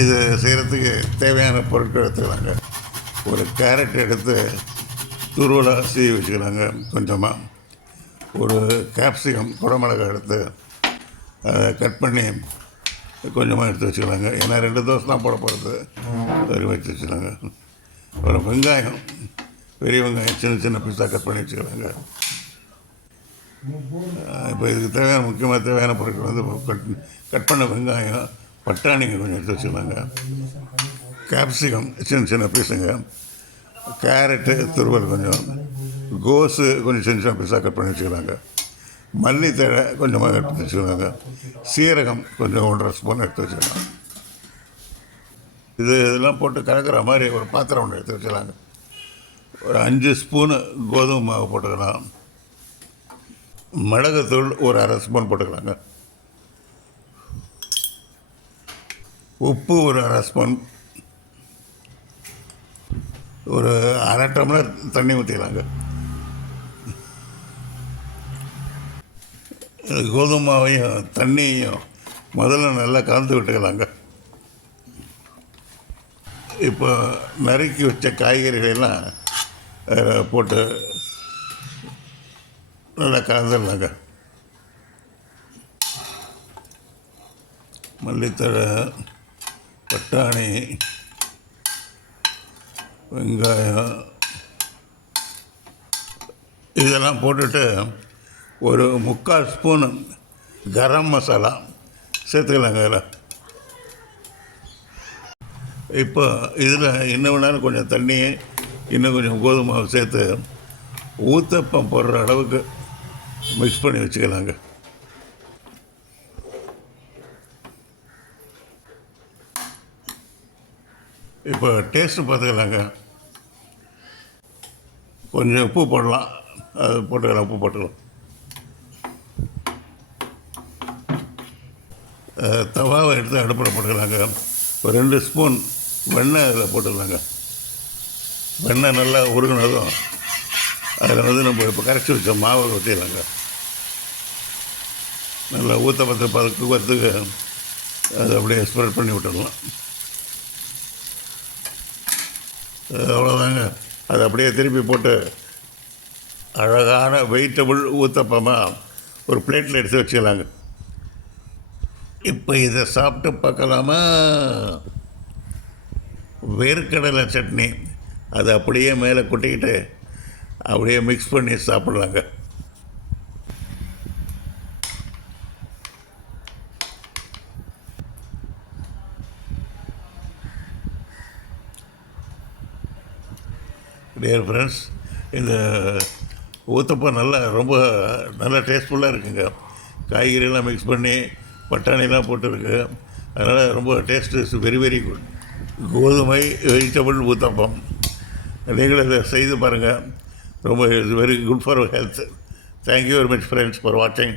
இது செய்கிறதுக்கு தேவையான பொருட்கள் எடுத்துக்கலாங்க. ஒரு கேரட் எடுத்து துருவலாக சீவி வச்சுக்கலாங்க. கொஞ்சமாக ஒரு கேப்சிகம் குடமிளகாய் எடுத்து அதை கட் பண்ணி கொஞ்சமாக எடுத்து வச்சுக்கலாங்க. ஏன்னா 2 தோசை தான் போட போகிறது, சரி வச்சு வச்சுக்கலாங்க. ஒரு வெங்காயம், பெரிய வெங்காயம் சின்ன சின்ன பீஸாக கட் பண்ணி வச்சுக்கலாங்க. இப்போ இதுக்கு முக்கியமாக தேவையான பொருட்கள் வந்து கட் பண்ண வெங்காயம், பட்டாணிங்க கொஞ்சம் எடுத்து வச்சுக்கலாங்க. கேப்சிகம் சின்ன சின்ன பீஸுங்க, கேரட்டு துருவல் கொஞ்சம், கோஸு கொஞ்சம் சின்ன சின்ன பீஸாக கட் பண்ணி வச்சுக்கலாங்க. மல்லித்தழை கொஞ்சமாக எடுத்து வச்சுக்கலாங்க. சீரகம் கொஞ்சம் 1.5 ஸ்பூன் எடுத்து வச்சுக்கலாம். இதெல்லாம் போட்டு கலக்கிற மாதிரி ஒரு பாத்திரம் ஒன்று எடுத்து வச்சுக்கலாங்க. ஒரு 5 ஸ்பூனு கோதுமை மாவு போட்டுக்கலாம். மிளகுத்தூள் ஒரு 1/2 ஸ்பூன் போட்டுக்கலாங்க. உப்பு ஒரு 1/2 ஸ்பூன். ஒரு 1/2 டம்ளர் தண்ணி ஊற்றிக்கலாங்க. கோதுமை மாவையும் தண்ணியையும் முதல்ல நல்லா கலந்து விட்டுக்கலாங்க. இப்போ நறுக்கி வச்ச காய்கறிகளெல்லாம் போட்டு நல்லா கலந்துடலாங்க. மல்லித்தழை, பட்டாணி, வெங்காயம் இதெல்லாம் போட்டுட்டு ஒரு 3/4 ஸ்பூனு கரம் மசாலா சேர்த்துக்கலாங்க. அதில் இப்போ இதில் இன்னும் வேணாலும் கொஞ்சம் தண்ணி, இன்னும் கொஞ்சம் கோதுமை மாவு சேர்த்து ஊத்தப்பம் போடுற அளவுக்கு மிக்ஸ் பண்ணி வச்சுக்கலாங்க. இப்போ டேஸ்ட்டு பார்த்துக்கலாங்க. கொஞ்சம் உப்பு போடலாம், அது போட்டுக்கலாம். உப்பு போட்டுக்கலாம். தவாவை எடுத்து அடுப்பில் போட்டுக்கலாங்க. ஒரு 2 ஸ்பூன் வெண்ணெய் அதில் போட்டுக்கலாங்க. வெண்ணெய் நல்லா உருகுனதும் அதில் வந்து நம்ம இப்போ கரைச்சி வச்ச மாவை ஊற்றிடலாங்க. நல்லா ஊற்றப்பத்து பதத்துக்கு அதை அப்படியே ஸ்ப்ரெட் பண்ணி விட்டுடலாம். அவ்வளோதாங்க. அதை அப்படியே திருப்பி போட்டு அழகான வெஜிடபிள் ஊத்தப்பமாக ஒரு பிளேட்டில் எடுத்து வச்சுக்கலாங்க. இப்போ இதை சாப்பிட்டு பார்க்கலாமா? வேர்க்கடலை சட்னி அதை அப்படியே மேலே கொட்டிக்கிட்டு அப்படியே மிக்ஸ் பண்ணி சாப்பிட்லாங்க. டியர் ஃப்ரெண்ட்ஸ், இந்த ஊத்தப்பம் ரொம்ப நல்லா டேஸ்ட்ஃபுல்லாக இருக்குங்க. காய்கறியெல்லாம் மிக்ஸ் பண்ணி பட்டாணிலாம் போட்டுருக்கு. அதனால் ரொம்ப taste is very very good. கோதுமை வெஜிடபிள் ஊத்தப்பம் நீங்களும் இதை செய்து பாருங்கள். ரொம்ப it's very good for health. Thank you very much friends for வாட்சிங்.